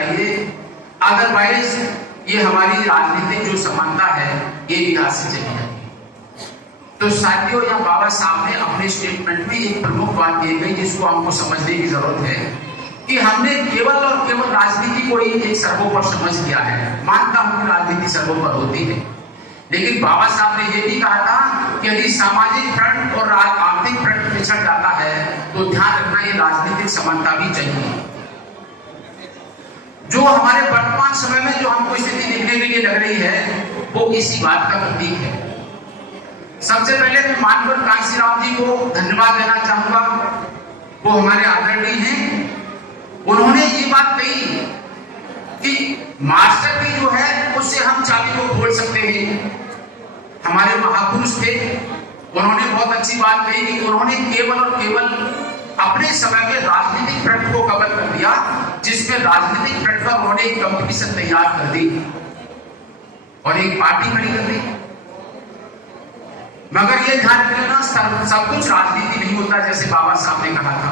चाहिए। अदरवाइज ये हमारी राजनीतिक जो समानता है ये विकास से चली जाएगी। तो साथियों, या बाबा साहब ने अपने स्टेटमेंट में एक प्रमुख बात कही गई जिसको हमको समझने की जरूरत है कि हमने केवल और केवल राजनीति को ही एक सर्वोपरि समझ लिया है। मानता हूं कि राजनीति सर्वोपरि होती है, लेकिन बाबा साहब ने यह भी कहा था कि यदि सामाजिक फ्रंट और आर्थिक फ्रंट पिछड़ जाता है तो ध्यान रखना ये राजनीतिक समानता भी चाहिए। जो हमारे वर्तमान समय में जो हमको स्थिति देखने के लिए लग रही है वो इसी बात का प्रतीक है। सबसे पहले मैं मानवर कांशीराम जी को धन्यवाद देना चाहूंगा। वो हमारे आदरणीय हैं। उन्होंने ये बात कही कि मास्टर की जो है उससे हम चाबी को खोल सकते हैं। हमारे महापुरुष थे, उन्होंने बहुत अच्छी बात कही कि उन्होंने केवल और केवल अपने समय में राजनीतिक फ्रंट को कवर कर दिया, जिसमें राजनीतिक फ्रंट पर उन्होंने एक कंपटीशन तैयार कर दी और एक पार्टी खड़ी कर दी। मगर ये ध्यान रखना, सब कुछ राजनीति नहीं होता जैसे बाबा साहब ने कहा था।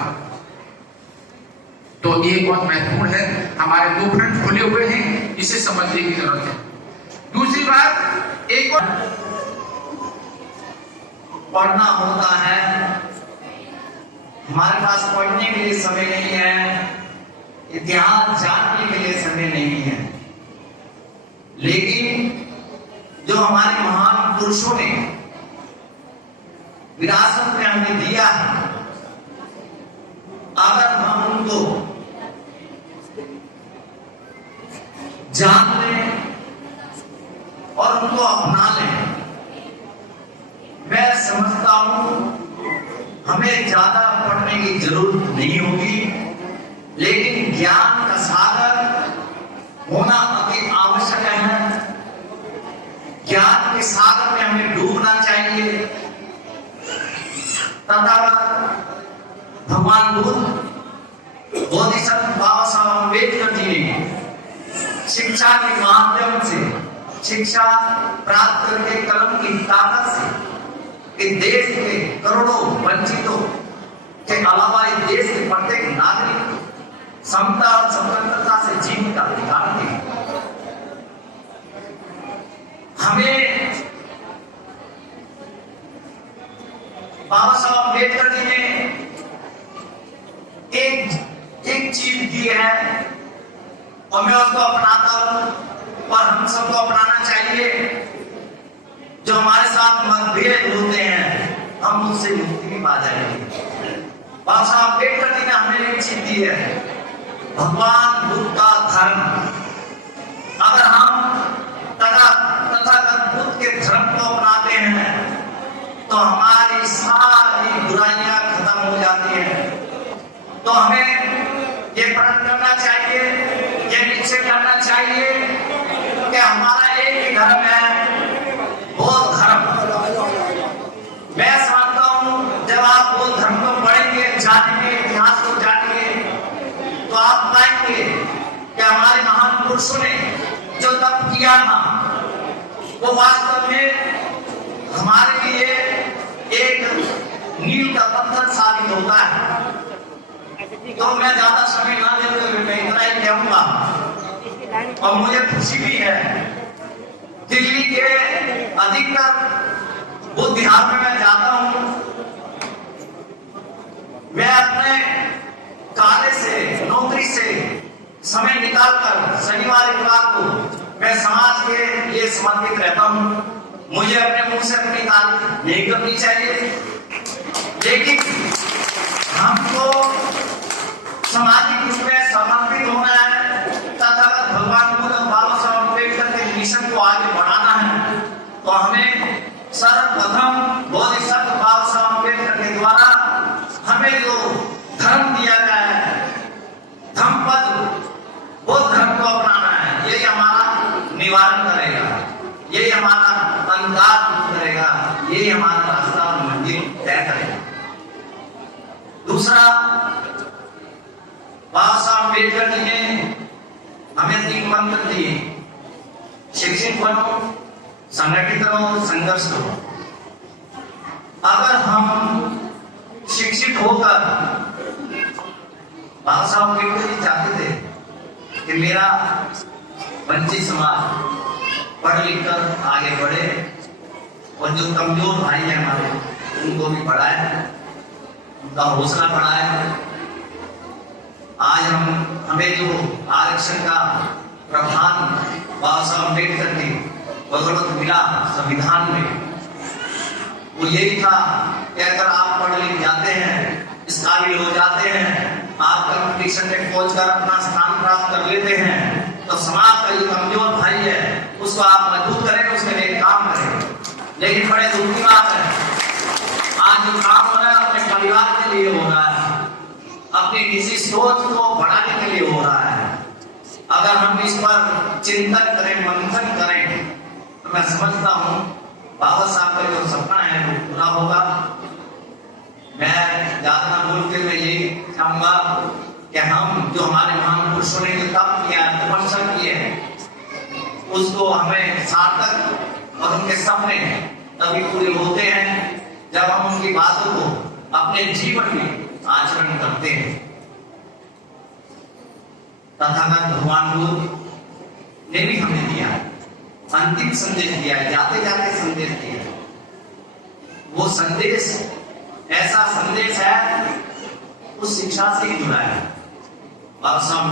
तो ये बहुत महत्वपूर्ण है। हमारे दो फ्रंट खुले हुए हैं, इसे समझने की जरूरत है। दूसरी बात, एक और पढ़ना होता है, हमारे पास पढ़ने के लिए समय नहीं है, इतिहास जानने के लिए समय नहीं है, लेकिन जो हमारे महान पुरुषों ने विरासत में हमें दिया है, अगर हम उनको जान लें और उनको अपना लें, मैं समझता हूं हमें ज्यादा पढ़ने की जरूरत नहीं होगी, लेकिन ज्ञान का सागर होना अति आवश्यक है। ज्ञान के सागर में हमें डूबना चाहिए। तथा भगवान बुद्ध, बोधिसत्व बाबा साहब अम्बेडकर जी ने शिक्षा के माध्यम से शिक्षा प्राप्त करके कलम की ताकत से इस देश के करोड़ों वंचितों के अलावा इस देश के प्रत्येक नागरिक को समता और स्वतंत्रता से जीने का अधिकार दिया। हमें बाबा साहब अम्बेडकर जी ने एक चीज दी है और मैं उसको अपनाता हूं और हम सबको अपनाना चाहिए। जो हमारे साथ मतभेद होते हैं हम उससे मुक्ति भी पा जाएंगे। बाबा साहब अम्बेडकर जी ने हमें एक चीज दी है, भगवान बुद्ध का धर्म। अगर हम तथागत बुद्ध के धर्म को अपनाते हैं तो हमारी सारी बुराइयां खत्म हो जाती हैं। तो हमें ये प्रण करना चाहिए, ये निश्चय करना चाहिए कि हमारा एक ही धर्म है, बौद्ध धर्म। मैं समझता हूं जब आप बौद्ध धर्म को पढ़ेंगे, जानेंगे, इतिहास को जानेंगे, तो आप पाएंगे कि हमारे महान पुरुषों ने जो तप किया था वो वास्तव में हमारे लिए एक नील का पत्थर साबित होता है। तो मैं ज्यादा समय ना देते हुए मैं इतना ही कहूंगा। और मुझे खुशी भी है, दिल्ली के अधिकतर बुद्ध विहार में मैं जाता हूं, मैं अपने कार्य से, नौकरी से समय निकालकर शनिवार इतवार को मैं समाज के लिए समर्पित रहता हूं। मुझे अपने मुंह से अपनी तारीफ नहीं करनी चाहिए, लेकिन हमको सामाजिक रूप में समर्पित होना है तथा भगवान बुद्ध और बाबा साहब अम्बेडकर के मिशन को आगे बढ़ाना है। तो हमें सर्वप्रथम बोधिसत्व बाबा साहब अम्बेडकर के द्वारा हमें जो धर्म दिया गया है, धम्मपद, वो धर्म को अपनाना है। यही हमारा निवारण करेगा, यही हमारा अंधकार दूर करेगा, यही हमारा रास्ता और मंजिल तय करेगा। दूसरा, बाबा साहब अम्बेडकर जी ने हमें 3 मंत्र दिए, शिक्षित बनो, संगठित रहो, संघर्ष करो। अगर हम शिक्षित होकर, बाबा साहब अम्बेडकर जी चाहते थे कि मेरा वंचित समाज पढ़ लिख कर आगे बढ़े और जो कमजोर भाई हैं हमारे उनको भी बढ़ाए, उनका हौसला बढ़ाए। आज हमें जो आरक्षण का प्रावधान बाबा साहब अम्बेडकर की बदौलत मिला संविधान में, वो यही था कि अगर आप पढ़ लिख जाते हैं, इस काबिल हो जाते हैं, आप कंपटीशन में पहुंचकर अपना स्थान प्राप्त कर लेते हैं, तो समाज का जो कमजोर भाई है उसको आप मजबूत करें, उसके लिए काम करें। लेकिन बड़े दुख की बात है, आज जो काम हो रहा है अपने परिवार के लिए हो रहा है, अपनी निजी सोच को बढ़ाने के लिए हो रहा है। अगर हम इस पर चिंतन करें, मंथन करें, तो मैं समझता हूँ बाबा साहब का जो सपना है वो पूरा होगा। मैं ज्यादा ना बोल के मैं यही चाहूंगा कि हम जो हमारे महान पुरुषों ने जो तप किया, तपस्या की है, उसको हमें सार्थक और उनके सपने तभी पूरे होते हैं जब हम उनकी बातों को अपने जीवन में आचरण करते हैं। तथागत भगवान बुद्ध ने भी हमें दिया, अंतिम संदेश दिया है, जाते जाते संदेश दिया है। वो संदेश ऐसा संदेश है उस शिक्षा से ही जुड़ा है। बाबा साहब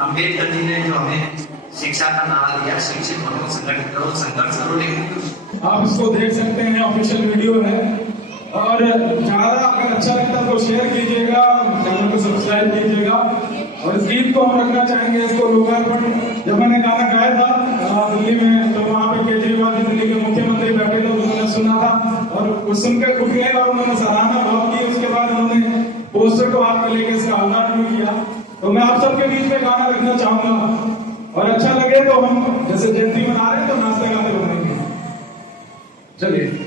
अम्बेडकर जी ने जो हमें शिक्षा का नारा दिया, शिक्षित बनो, संगठित करो, संघर्ष करो। लेकिन आप इसको देख सकते हैं, ऑफिशियल वीडियो है, और ज्यादा अगर अच्छा लगता है तो शेयर कीजिएगा, चैनल को सब्सक्राइब कीजिएगा। और इस गीत को हम रखना चाहेंगे, इसको लोकार्पण जब मैंने गाना गाया था दिल्ली में, तो वहाँ पे केजरीवाल जी दिल्ली के मुख्यमंत्री बैठे थे, उन्होंने सुना था और कुछ सुनकर उठ गए और उन्होंने सराहना भाव की। उसके बाद उन्होंने पोस्टर को हाथ में लेकर इसका आह्वान भी किया। तो मैं आप सबके बीच में गाना रखना चाहूंगा, और अच्छा लगे तो हम जैसे जयंती मना रहे हैं तो नाचते गाते बनाएंगे। चलिए।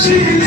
She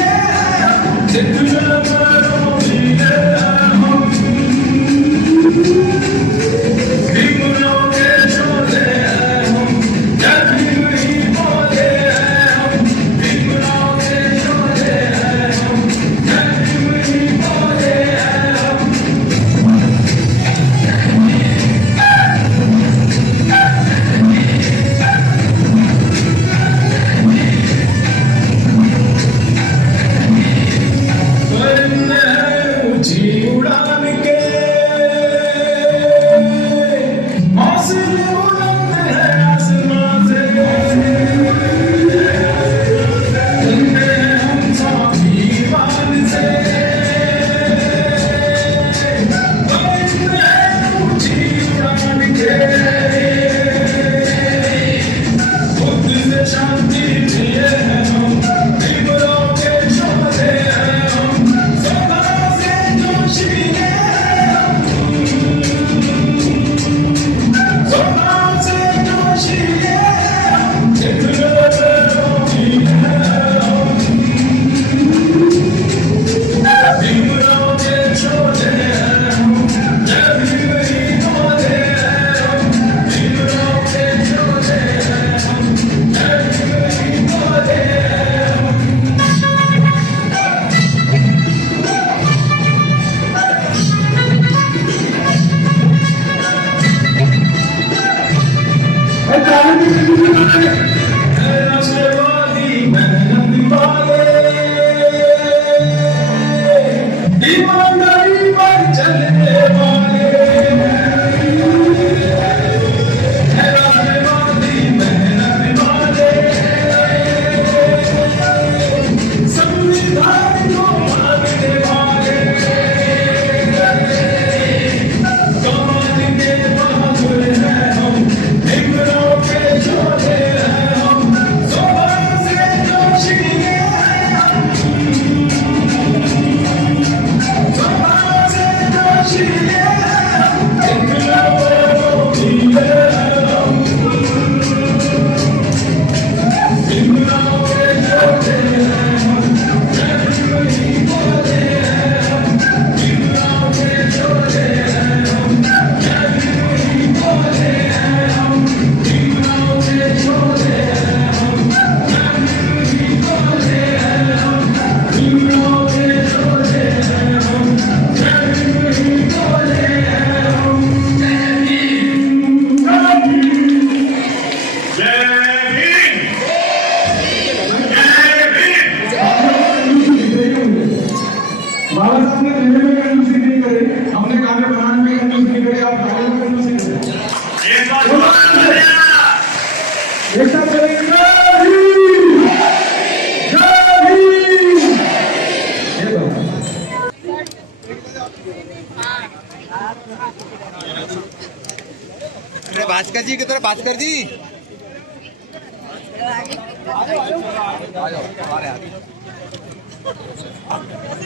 भास्कर जी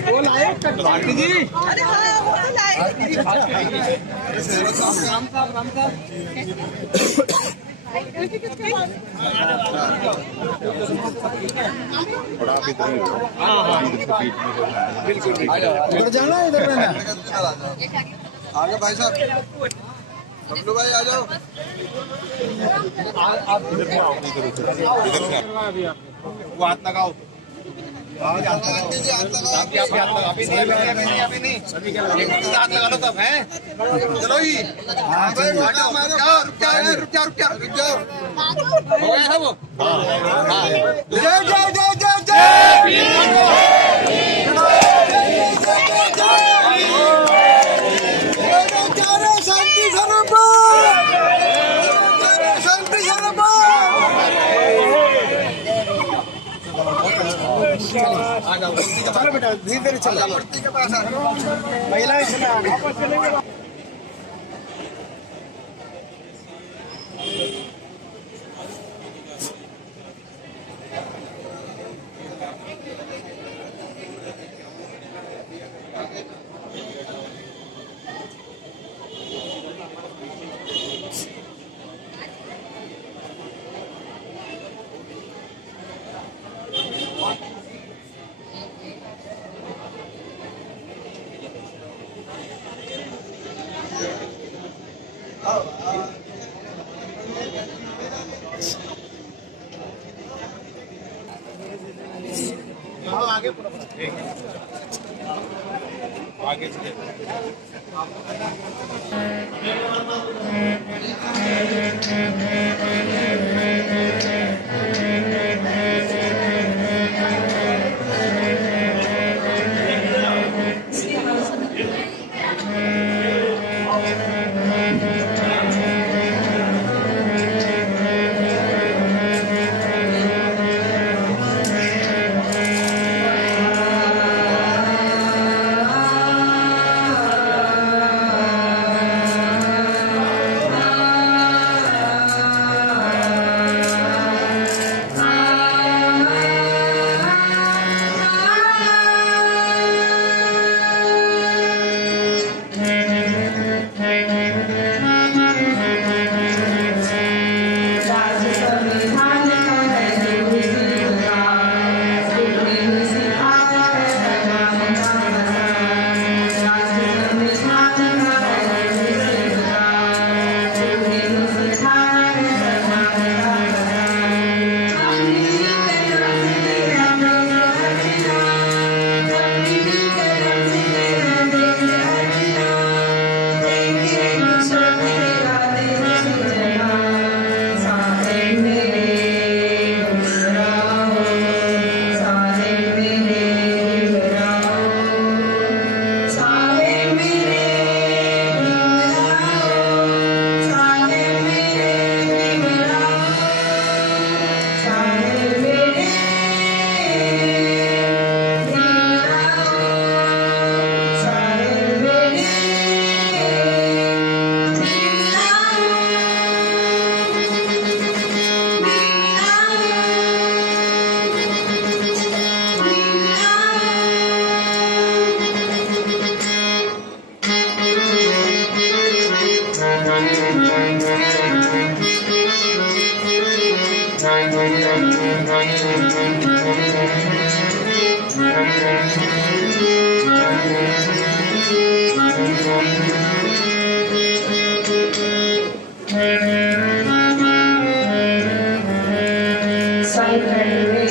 वो लाए भारती जी। अरे हाँ वो तो लाए। राम साहब इधर जाना है, इधर रहना आगे भाई साहब बबलू भाई आ जाओ। आप इधर से आओ, इधर से वो हाथ लगाओ, हाथ लगा अभी नहीं सभी के हाथ लगा लो सब है। चलो ही रुक जाओ हो गया था वो। जय जय जय जय जय शांति स्वरूप शांति स्वरूप। आ जाओ चलो बेटा धीरे धीरे चलो मूर्ति के पास महिलाएं चले। आगे चले Silent